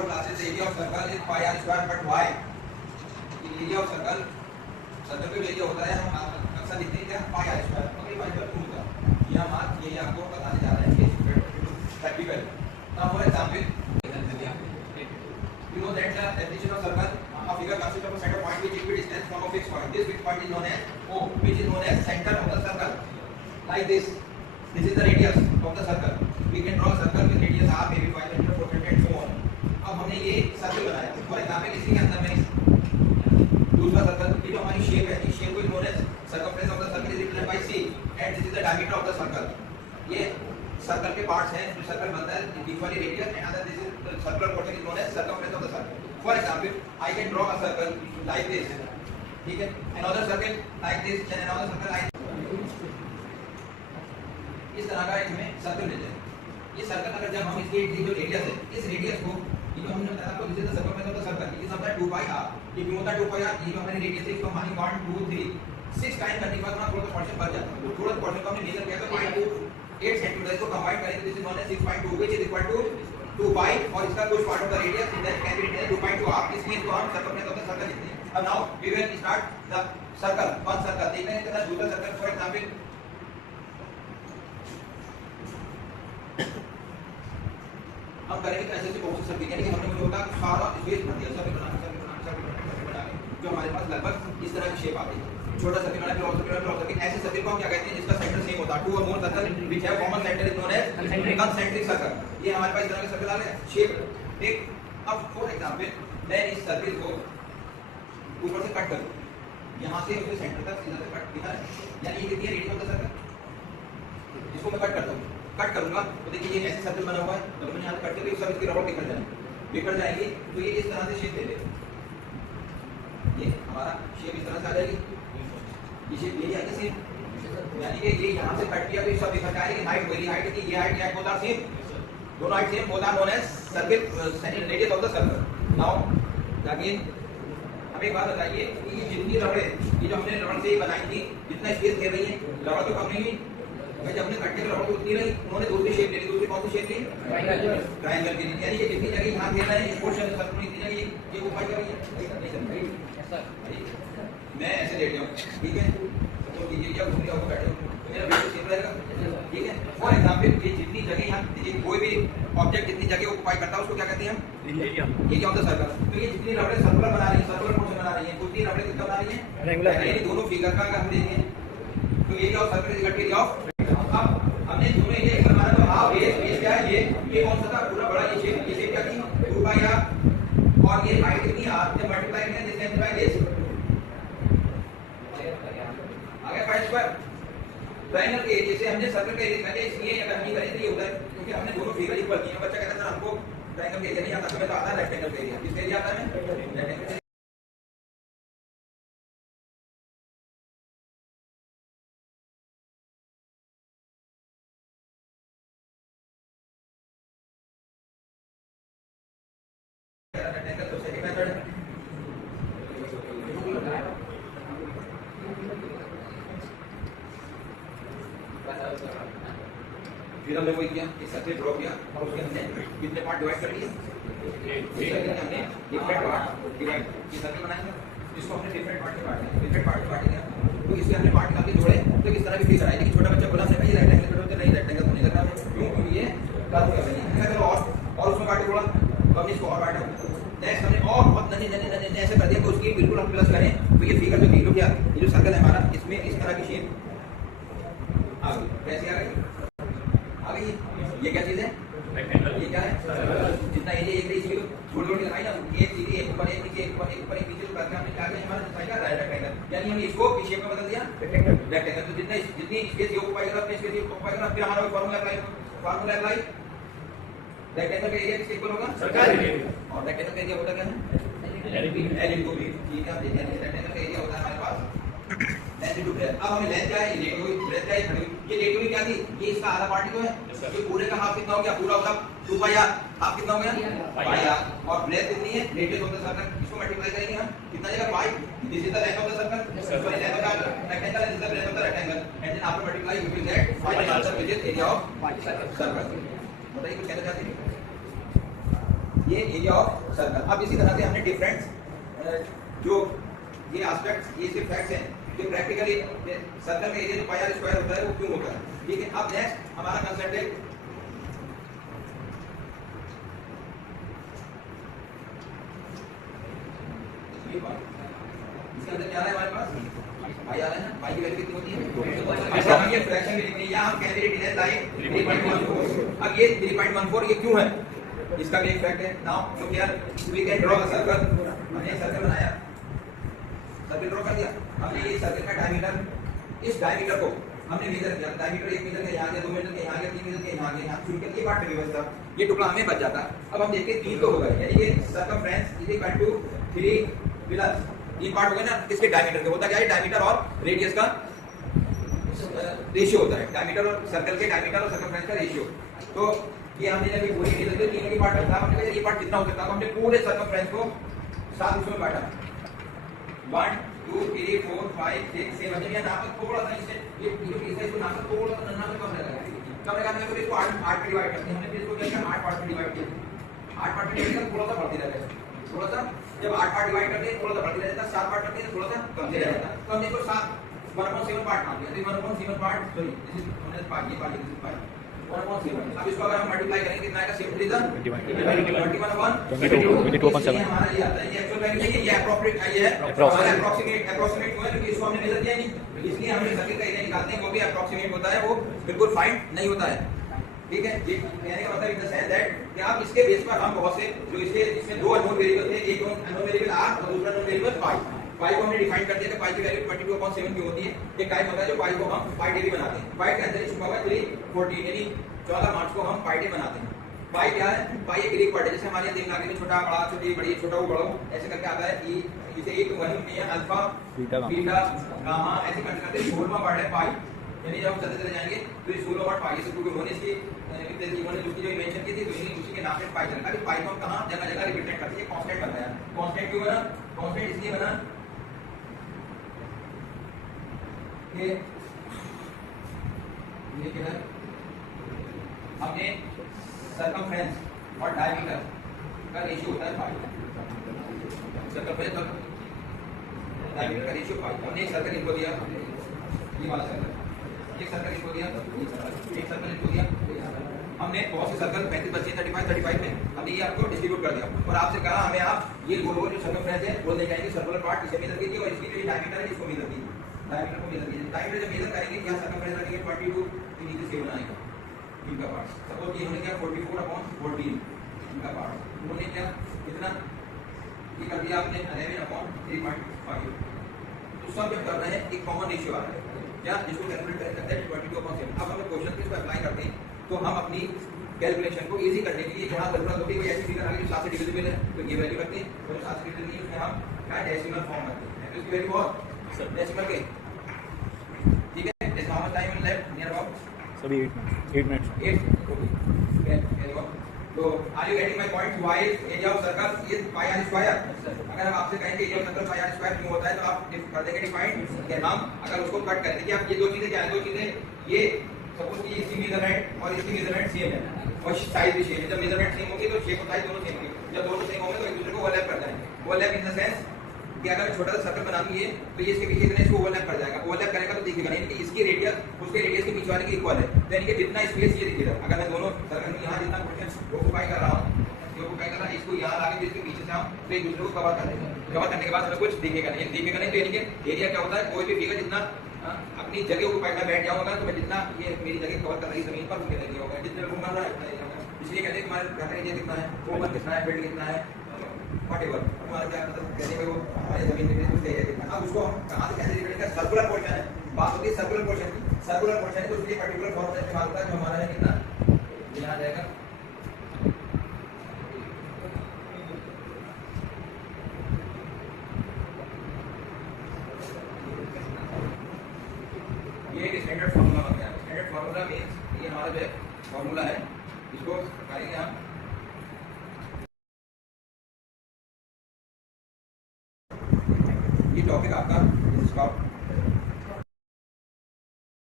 lower classes, the area of circle is pi r square, but why? The area of circle का जो area होता है हम अक्सर लिखते हैं क्या पाई r स्क्वायर, ओके पाई पर 2 होता है। यह मान ये आपको बताने जा रहा है कि practical. Now for example, you know that the definition of circle, a figure consists of a set of points which equidistant from a fixed point. This fixed point is known as O, which is known as center of the circle. Like this is the radius of the circle. We can draw a circle with radius r, maybe 500, 400 and so on. अब हमने ये circle बनाया। For example इसी के अंदर में दूसरा circle, ये जो हमारी शेप है, इस शेप को known as circumference of the circle is represented by c, and this is the diameter of the circle. ये सर्कल के पार्ट्स हैं, जो सर्कल बनता है, बीच वाली radius and other this is the circular portion is known as circumference of the circle. For example, I can draw a circle like this, ठीक है, another circle like this and another circle like इस तरह का एक हमें circle मिल जाए. ये circle अगर जब हम इसकी जो रेडियस है, इस रेडियस को ये जो हमने बताया आपको this is the circumference of the circle, it is of the 2 pi r. ये क्यों होता है 2 पाई r? ये जो हमारी रेडियस है इसको मानी 1 2 3 6 टाइम करने के बाद ना थोड़ा सा पोर्शन बच जाता है. तो थोड़ा पोर्शन को हमने मेजर किया तो 0.28 सेंटीमीटर इसको कंबाइन करेंगे, this is known as 6.2 which is equal to 2 pi और इसका कुछ part of the radius that can be written 2.2 r. इसमें इसको हम सर्कमफ्रेंस ऑफ द सर्कल लिखते हैं. अब now we will start the circle. One circle देखते हैं कितना दूसरा सर्कल. फॉर एग्जांपल, हम करेंगे तो ऐसे बहुत से सर्कल, यानी कि हमने मुझे होगा सारा स्पेस भर दिया, सर्कल बना जो हमारे पास लगभग इस तरह की शेप आती है. छोटा सर्कल बना, फिर और सर्कल, फिर और सर्कल. ऐसे सर्कल को हम क्या कहते हैं जिसका सेंटर सेम होता है. Two or more circle which have common centre is known as concentric circle. ये हमारे पास इस तरह के सर्कल आ रहे हैं शेप. ठीक, अब फॉर एग्जांपल मैं इस सर्कल को ऊपर से कट करूं, यहां से उसके सेंटर तक सीधा से कट दिखा है, यानी ये कितनी रेडियस ऑफ द सर्कल. इसको मैं कट करता हूं, कट करूंगा तो देखिए ये ऐसे सर्कल बना हुआ है. तो मैंने यहां से कट करके सब इसकी रबड़ बिखर जाएंगे. तो ये इस तरह से शेप दे देगा. ये हमारा शेप इस तरह से आ जाएगी. ये शेप ये आगे सेम, यानी कि ये यहां से कट किया तो ये सब दिखा जाएगी. हाइट मेरी हाइट की, ये हाइट बोथ आर सेम, दोनों height same, both are known as circle radius of the circle. Now again हमें एक बात बताइए, ये जितनी रबड़े ये जो हमने रबड़ से बनाई थी, जितना स्पेस दे रही है, रबड़ तो कम नहीं हुई भाई. जब हमने कट के रबड़ को उतनी रही, उन्होंने दूसरी शेप ले ली. दूसरी कौन सी शेप ली? ट्रायंगल की. यानी कि जितनी जगह यहां घेरना है इस पोर्शन सर्कल में, इतनी जगह ये ऊपर कर रही है. मैं ऐसे लेट जाऊं, ठीक है, तो कीजिए क्या घूम जाओ बैठो, मेरा बिल्कुल सेम रहेगा. ठीक है. फॉर एग्जांपल, ये जितनी जगह यहां कोई भी ऑब्जेक्ट जितनी जगह ऑक्यूपाई करता है उसको क्या कहते हैं हम? Area of the circle. तो ये जितनी रबड़े सर्कुलर बना रही है, सर्कुलर पोर्शन बना रही है, उतनी रबड़े कितना बना रही है? रेगुलर. यानी दोनों फिगर का अगर हम देखें तो area of circle is equal to area of. अब हमने दोनों एरिया इक्वल माना तो हाफ बेस क्या है? ये कौन सा था? पूरा बड़ा ये शेप क्या थी? 2 पाई r और ये हाइट कितनी r से मल्टीप्लाई करें दिस कैन बाय दिस आगे पाई स्क्वायर. ट्रायंगल के एरिया से हमने सर्कल का एरिया निकाले, इसलिए अगर हम ये करें तो ये होता है क्योंकि हमने दोनों फिगर इक्वल किए. बच्चा कहता है सर हमको ट्रायंगल का एरिया नहीं आता, हमें तो आता है रेक्टेंगल का एरिया. किसका एरिया आता है? रेक्टेंगल. रेक्टेंगल तो सेकंड मेथड है. फिर हमने वही किया, एक सर्कल ड्रॉ किया और उसके हमने कितने पार्ट डिवाइड कर दिए? हमने डिफरेंट पार्ट डिवाइड. ये सर्कल बनाएंगे, इसको हमने डिफरेंट पार्ट में काट दिया. तो इसके हमने पार्ट निकाल के जोड़े तो इस तरह की फिगर आई. लेकिन छोटा बच्चा बोला हमने ये रेक्टेंगल होते नहीं, रेक्टेंगल तो नहीं लगना है. क्यों? क्योंकि ये कर्व कर रही है. चलो और उसमें काटे थोड़ा, तो हमने इसको और काटा. नेक्स्ट हमने और बहुत नन्हे ऐसे कर दिया कि उसकी बिल्कुल हम प्लस करें तो ये फिगर जो थी क्या, ये जो सर्कल है हमारा, इसमें इस तरह की शेप आ गई. कैसे आ गई? ये क्या चीज है? ये क्या है? जितना एरिया एक इसकी छोटी छोटी लगाई ना, एक सीधी एक ऊपर एक नीचे, एक ऊपर एक नीचे, तो करके हमने क्या किया, हमारा डिजाइन का रेक्टेंगल. यानी हमने इसको किस शेप में बदल दिया? रेक्टेंगल. तो जितनी स्पेस ये ऑक्यूपाई करा, अपने स्पेस ये ऑक्यूपाई करा. फिर हमारा फार्मूला अप्लाई रेक्टेंगल का एरिया किसके इक्वल होगा? Circle area. और रेक्टेंगल का एरिया होता क्या है? L into B. ठीक है, आप देखिए रेक्टेंगल का एरिया होता है हमारे पास लेंथ इनटू ब्रेथ. अब हमें लेंथ क्या है? लेट हुई, ब्रेथ क्या है? खड़ी हुई. ये लेट हुई क्या थी? ये इसका आधा पार्ट ही तो है. ये पूरे का हाफ कितना हो गया? पूरा होगा 2 पाई r. हाफ कितना हो गया? पाई r. और ब्रेथ कितनी है? Radius of the circle. इसको मल्टीप्लाई करेंगे हम, कितना आएगा? Pi. This is the length of the circle, sorry length of the rectangle, this is the breadth of the rectangle. And then after multiply you will get final answer which is area of circle. बताइए कुछ कहना चाहते हैं? ये area of circle. अब इसी तरह से हमने डिफरेंट जो ये एस्पेक्ट्स, ये सिर्फ फैक्ट्स हैं कि प्रैक्टिकली सर्कल का एरिया जो पाई आर स्क्वायर होता है वो क्यों होता है। ठीक है, अब नेक्स्ट हमारा कंसेप्ट है इसके अंदर क्या है हमारे पास पाई आ रहा है, पाई की वैल्यू कितनी होती है। अच्छा हम ये फ्रैक्शन में लिखते हैं या हम कह रहे हैं लाइक 3.14। अब ये 3.14 ये क्यों है, इसका भी एक फैक्ट है। नाउ तो क्या we can draw a circle, हमने सर्कल बनाया, सर्कल ड्रॉ कर दिया। हमने ये सर्कल का डायमीटर, इस डायमीटर को हमने मेजर किया, डायमीटर 1 मीटर के यहाँ गया, 2 मीटर के यहाँ गया, 3 मीटर के यहाँ गया, यहाँ चुन के ये पार्ट व्यवस्था, ये टुकड़ा हमें बच जाता। अब हम देखते हैं 3 तो होगा, यानी कि circumference is equal to 3 plus 3 part हो गए ना इसके डायमीटर के। होता क्या है, डायमीटर और रेडियस का रेशियो होता है, डायमीटर और सर्कल के डायमीटर और सर्कमफ्रेंस का रेशियो। तो ये हमने जब पूरी चीज देखी, तीनों की पार्ट रखा, हमने कहा ये पार्ट कितना हो सकता है, तो हमने पूरे सर्कमफ्रेंस को 7 हिस्सों में बांटा। 1 2 3 4 5 6 7 मतलब ये नाम थोड़ा सा इससे ये इसको नाम थोड़ा सा नन्हा सा कम रहेगा, कम रहेगा। हमने इसको 8 में डिवाइड करते हैं, हमने इसको क्या किया 8 पार्ट में डिवाइड किया। 8 पार्ट में डिवाइड कर थोड़ा सा बढ़ते रहेगा, थोड़ा सा जब 8 पार्ट डिवाइड करते हैं थोड़ा सा बढ़ते रहता है, 7 पार्ट करते हैं थोड़ा सा कम दे रहता है। तो हमने इसको 1/7 पार्ट मान लिया, तो 1/7 पार्ट सॉरी दिस इज हमने पार्ट ये पार्ट दिस इज पार्ट 1/7। अब इसको अगर हम मल्टीप्लाई करेंगे कितना आएगा, सिंपली द 21/22 हमारा ये आता है। ये एक्चुअल वैल्यू नहीं है, ये एप्रोप्रिएट है, ये है हमारा अप्रोक्सीमेट क्यों है, क्योंकि इसको हमने मेजर किया नहीं, इसलिए हमने सर्किल का एरिया निकालते हैं, वो भी अप्रोक्सीमेट होता है, वो बिल्कुल फाइंड नहीं होता है। ठीक है, ये कहने का मतलब इन द सेंस दैट कि आप इसके बेस पर हम बहुत से जो इसमें 2 अननोन वेरिएबल थे, एक अननोन वेरिएबल r और दूसरा अननोन वेरिएबल पाई। पाई को हमने डिफाइन कर दिया कि पाई की वैल्यू 22/7 की होती है। एक टाइप होता है जो पाई को हम पाई डे भी बनाते हैं, पाई का आंसर छुपा हुआ है 314 यानी 14 मार्च को हम पाई डे बनाते हैं। पाई क्या है, पाई एक ग्रीक वर्ड है, जैसे हमारे यहाँ देवनागरी में छोटा बड़ा छोटी बड़ी छोटा वो बड़ा ऐसे करके आता है। ई इसे एक वन में है अल्फा बीटा गामा ऐसे करते सोलवा वर्ड है पाई, यानी जब हम चलते जाएंगे तो ये 16 वर्ड पाई से क्योंकि उन्होंने इसकी इन्होंने उसकी जो इन्वेंशन की थी तो इन्हीं उसी के नाम से पाई चला। अभी पाई को हम कहाँ जगह जगह रिप्रेजेंट करते हैं, कांस्टेंट बनता है। कांस्टेंट क्यों बना, कांस्टेंट इसलिए बना कि ये क्या है, हमने सर्कमफ्रेंस और डायमीटर का रेशियो होता है पाई, सर्कमफ्रेंस और डायमीटर का रेशियो पाई। हमने एक सर्कल इनको दिया, ये वाला सर्कल, एक सर्कल इनको दिया, एक सर्कल इनको दिया, हमने बहुत से सर्कल 35 बचे 35 में हमने ये आपको डिस्ट्रीब्यूट कर दिया और आपसे कहा हमें आप ये गोल जो सर्कमफ्रेंस है वो ले जाएंगे, सर्कुलर पार्ट इसे मेजर कीजिए और इसकी जो डायमीटर है इसको मेजर कीजिए, डायमीटर को मेजर कीजिए। डायमीटर जब मेजर करेंगे क्या सर्कमफ्रेंस रखेंगे 22 के नीचे से बनाएंगे इनका पार्ट। सपोज ये उन्होंने क्या 44/14 इनका पार्ट, उन्होंने क्या कितना ये कर दिया आपने 11/3.5। तो सब जब कर रहे हैं एक कॉमन रेशियो आ रहा है क्या, जिसको कैलकुलेट कर सकते हैं 22/7। अब हम क्वेश्चन को अप्लाई करते हैं तो हम अपनी कैलकुलेशन को इजी करने के लिए जहां जरूरत होती है कोई ऐसी फिगर आ गई जो 7 से डिविजिबल है तो ये वैल्यू रखते हैं, और 7 से डिविजिबल नहीं उसमें हम क्या डेसिमल फॉर्म करते हैं, तो इसकी वैल्यू बहुत डेसिमल के। ठीक है, जैसे how much time will left near about सभी 8 मिनट्स 8 ओके। तो are you getting my point, why area of circle is pi R square. अगर हम आपसे कहें कि area of circle pi R square क्यों होता है तो आप कर देंगे डिफाइन कि हम अगर उसको कट कर देंगे, आप ये दो चीजें क्या है, दो चीजें ये सपोज कि इसकी मेजरमेंट और इसकी मेजरमेंट सेम है और साइज भी सेम है। जब मेजरमेंट सेम होगी तो शेप और साइज दोनों सेम होंगे, जब दोनों सेम होंगे तो एक दूसरे को ओवरलैप कर जाएंगे। ओवरलैप इन द सेंस कि अगर छोटा सा सर्कल बनानी है तो ये इसके पीछे इतना इसको ओवरलैप कर जाएगा, ओवरलैप करेगा तो दिखेगा नहीं कि इसकी रेडियस उसके रेडियस के पीछे वाले की इक्वल है, यानी कि जितना स्पेस ये दिखेगा। अगर मैं दोनों सर्कल में यहाँ जितना पोर्शन ऑक्यूपाई कर रहा हूँ, ऑक्यूपाई कर रहा है इसको यहाँ लाके इसके पीछे से हम तो एक दूसरे को कवर कर देंगे। कवर करने के बाद हमें कुछ दिखेगा नहीं, दिखेगा नहीं तो यानी कि एरिया क्या होता है, कोई भी फिगर जितना अपनी जगह ऑक्यूपाई में बैठ जाऊंगा तो मैं जितना ये मेरी जगह कवर कर रही जमीन पर मेरा एरिया होगा, जितने रूम बन रहा है उतना एरिया होगा। इसलिए कहते हैं तुम्हारे घर का एरिया कितना है, ओपन कितना है, फील्ड कितना है, व्हाटएवर तुम्हारा क्या मतलब कहने में वो हमारी जमीन के लिए एरिया कितना। अब उसको हम कहां से कैसे डिफाइन करें, सर्कुलर पोर्शन है, बात होती है सर्कुलर पोर्शन की। सर्कुलर पोर्शन है तो उसके पर्टिकुलर फॉर्मूला इस्तेमाल होता है जो हमारा है कितना यहाँ जाएगा ये स्टैंडर्ड फार्मूला बन गया। स्टैंडर्ड फार्मूला मींस ये हमारा जो फार्मूला है इसको करेंगे हम ये टॉपिक आपका स्टॉप